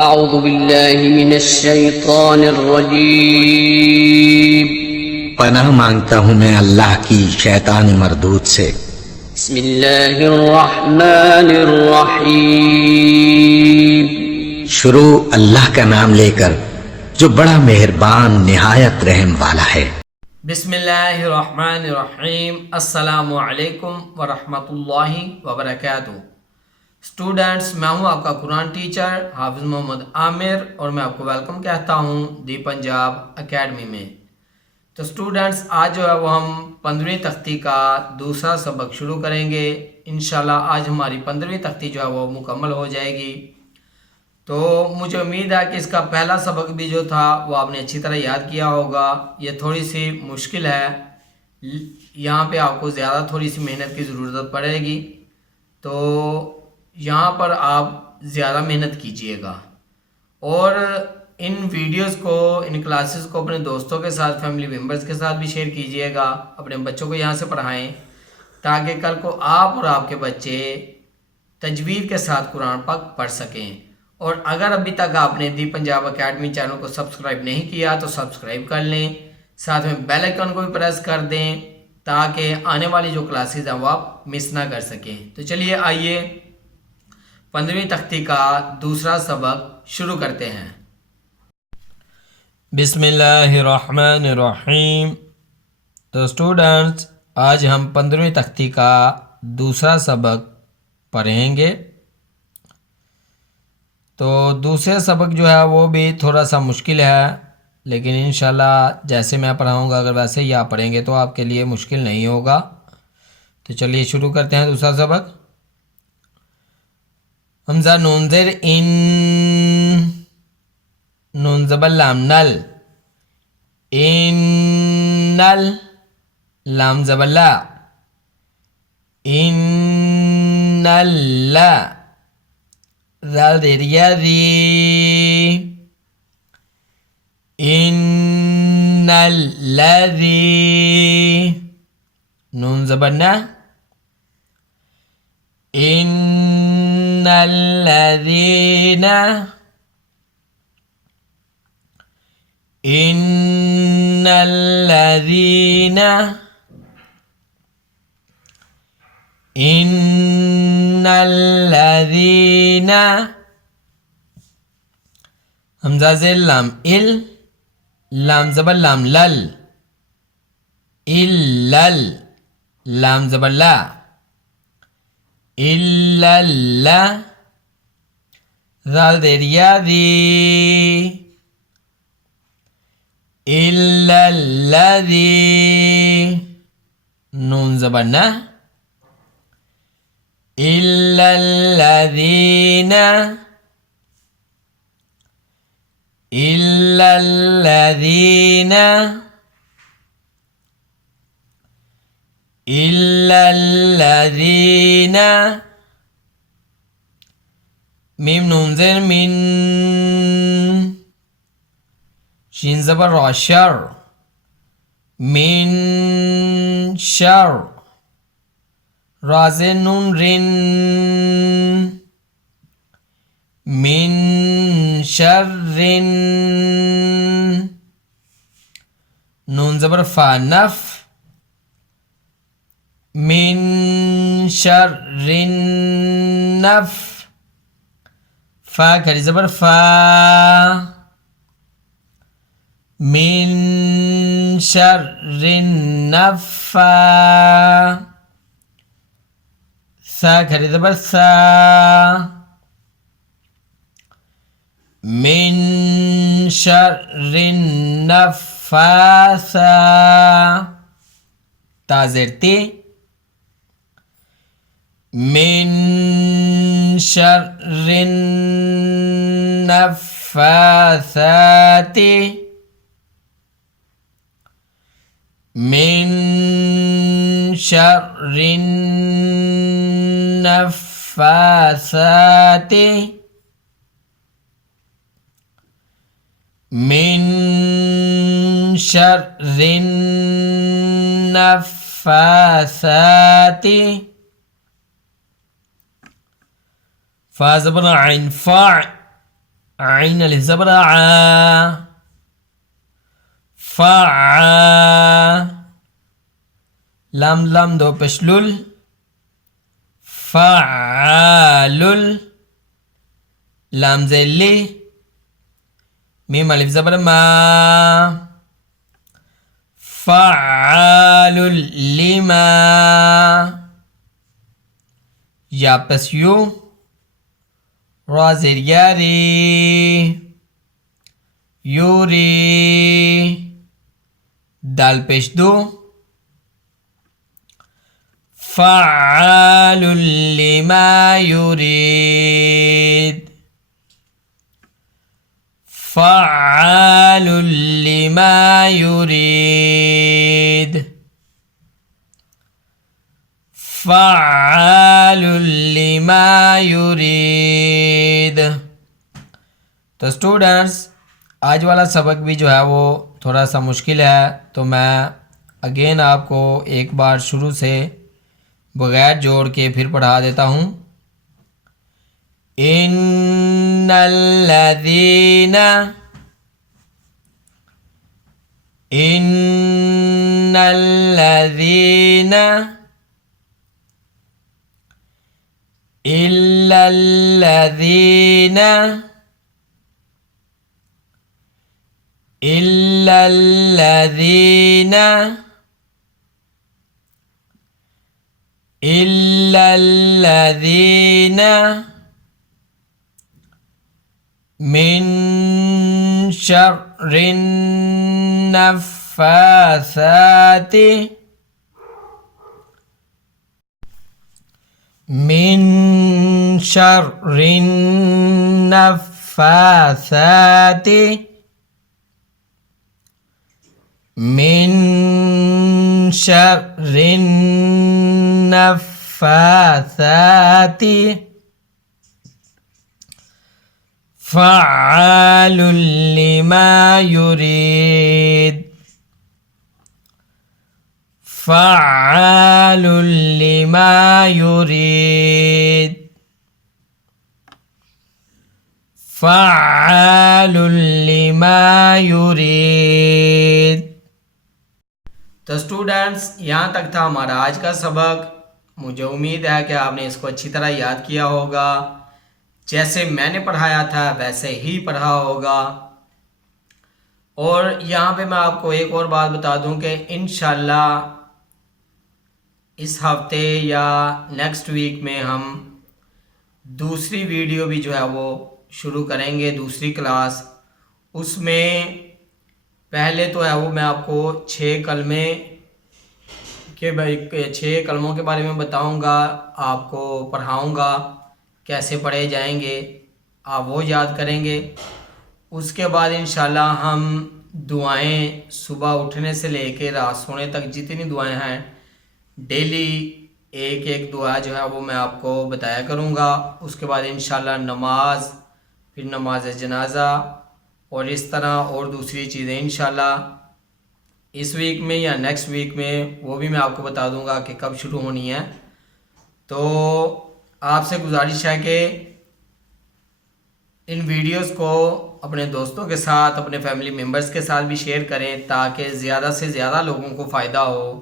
أعوذ بالله من الشيطان الرجيم پناہ مانگتا ہوں میں اللہ کی شیطان مردود سے۔ بسم الله الرحمن الرحيم شروع اللہ کا نام لے کر جو بڑا مہربان نہایت رحم والا ہے۔ بسم اللہ الرحمن الرحیم۔ السلام علیکم ورحمۃ اللہ وبرکاتہ۔ اسٹوڈنٹس، میں ہوں آپ کا قرآن ٹیچر حافظ محمد عامر اور میں آپ کو ویلکم کہتا ہوں دی پنجاب اکیڈمی میں۔ تو اسٹوڈنٹس، آج جو ہے وہ ہم 15ویں تختی کا دوسرا سبق شروع کریں گے۔ انشاءاللہ آج ہماری 15ویں تختی جو ہے وہ مکمل ہو جائے گی۔ تو مجھے امید ہے کہ اس کا پہلا سبق بھی جو تھا وہ آپ نے اچھی طرح یاد کیا ہوگا۔ یہ تھوڑی سی مشکل ہے، یہاں پہ آپ کو زیادہ تھوڑی سی محنت کی ضرورت پڑے گی، تو یہاں پر آپ زیادہ محنت کیجئے گا اور ان ویڈیوز کو، ان کلاسز کو اپنے دوستوں کے ساتھ، فیملی ممبرز کے ساتھ بھی شیئر کیجئے گا۔ اپنے بچوں کو یہاں سے پڑھائیں تاکہ کل کو آپ اور آپ کے بچے تجوید کے ساتھ قرآن پاک پڑھ سکیں۔ اور اگر ابھی تک آپ نے دی پنجاب اکیڈمی چینل کو سبسکرائب نہیں کیا تو سبسکرائب کر لیں، ساتھ میں بیل آئیکن کو بھی پریس کر دیں تاکہ آنے والی جو کلاسز ہیں وہ آپ مس نہ کر سکیں۔ تو چلیے آئیے 15ویں تختی کا دوسرا سبق شروع کرتے ہیں۔ بسم اللہ الرحمن الرحیم۔ تو اسٹوڈنٹس، آج ہم 15ویں تختی کا دوسرا سبق پڑھیں گے۔ تو دوسرے سبق جو ہے وہ بھی تھوڑا سا مشکل ہے، لیکن انشاءاللہ جیسے میں پڑھاؤں گا اگر ویسے ہی آپ پڑھیں گے تو آپ کے لیے مشکل نہیں ہوگا۔ تو چلیے شروع کرتے ہیں دوسرا سبق۔ حمزہ نون زیر ان، نون زبر لام نل، ان نل، لام زبر لا، ان لا، ذال زیر یا ذی، ان الذی، نون زبر نا، ان الذین، ان الذین، ان الذین، حمزہ زیر لام ال، لام زبر لام لل، الل، لام زبر لا، الل، ذال زیر یا ذی، الا الذی، نون زبر نا، الا الذین، الا الذین، الا الذین، میم نون زیر من، شین زبر را، شر، من شر، را زیر نون رن، من شر رن، نون زبر فا نف، من شر النف، فا کھری زبر فا، من شر النفا، سا کھری زبر سا، من شر النفاثا، تا زیر تی، من شر النفاثات، من شر النفاثات، من شر النفاثات، فا زبر عین فاع، عین الف زبر ع، فع، لام لام دو پشلل، فعال، لام زیل لی، میم الف زبر ما، فعال لما، یا پس یو، را زیر یاری، یوری، دال پیش دو، فعال لما يريد، فعال لما يريد، فعال لما يريد۔ تو اسٹوڈنٹس آج والا سبق بھی جو ہے وہ تھوڑا سا مشکل ہے، تو میں اگین آپ کو ایک بار شروع سے بغیر جوڑ کے پھر پڑھا دیتا ہوں۔ ان الذین، ان الذین، الا الذین، الا الذین، إلا الذين من شر النفاثات، من شر النفاثات، من شر النفاثات، فعال لما يريد، فعال لما يريد، فعال لما يريد۔ تو اسٹوڈنٹس یہاں تک تھا ہمارا آج کا سبق۔ مجھے امید ہے کہ آپ نے اس کو اچھی طرح یاد کیا ہوگا، جیسے میں نے پڑھایا تھا ویسے ہی پڑھا ہوگا۔ اور یہاں پہ میں آپ کو ایک اور بات بتا دوں کہ انشاءاللہ اس ہفتے یا نیکسٹ ویک میں ہم دوسری ویڈیو بھی جو ہے وہ شروع کریں گے، دوسری کلاس۔ اس میں پہلے تو ہے وہ میں آپ کو 6 کلمے کے 6 کلموں کے بارے میں بتاؤں گا، آپ کو پڑھاؤں گا کیسے پڑھے جائیں گے، آپ وہ یاد کریں گے۔ اس کے بعد انشاءاللہ ہم دعائیں صبح اٹھنے سے لے کے رات سونے تک جتنی دعائیں ہیں ڈیلی ایک ایک دعا جو ہے وہ میں آپ کو بتایا کروں گا۔ اس کے بعد انشاءاللہ نماز، پھر نماز جنازہ اور اس طرح اور دوسری چیزیں انشاءاللہ اس ویک میں یا نیکسٹ ویک میں وہ بھی میں آپ کو بتا دوں گا کہ کب شروع ہونی ہے۔ تو آپ سے گزارش ہے کہ ان ویڈیوز کو اپنے دوستوں کے ساتھ، اپنے فیملی ممبرز کے ساتھ بھی شیئر کریں تاکہ زیادہ سے زیادہ لوگوں کو فائدہ ہو،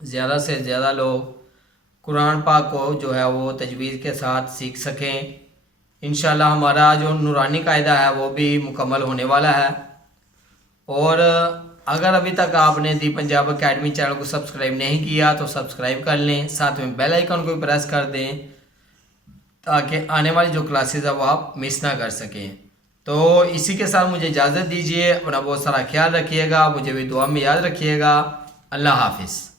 زیادہ سے زیادہ لوگ قرآن پاک کو جو ہے وہ تجوید کے ساتھ سیکھ سکیں۔ انشاءاللہ ہمارا جو نورانی قاعدہ ہے وہ بھی مکمل ہونے والا ہے۔ اور اگر ابھی تک آپ نے دی پنجاب اکیڈمی چینل کو سبسکرائب نہیں کیا تو سبسکرائب کر لیں، ساتھ میں بیل آئیکن کو بھی پریس کر دیں تاکہ آنے والی جو کلاسز ہے وہ آپ مس نہ کر سکیں۔ تو اسی کے ساتھ مجھے اجازت دیجیے، اپنا بہت سارا خیال رکھیے گا، مجھے بھی دعا میں یاد رکھیے گا۔ اللہ حافظ۔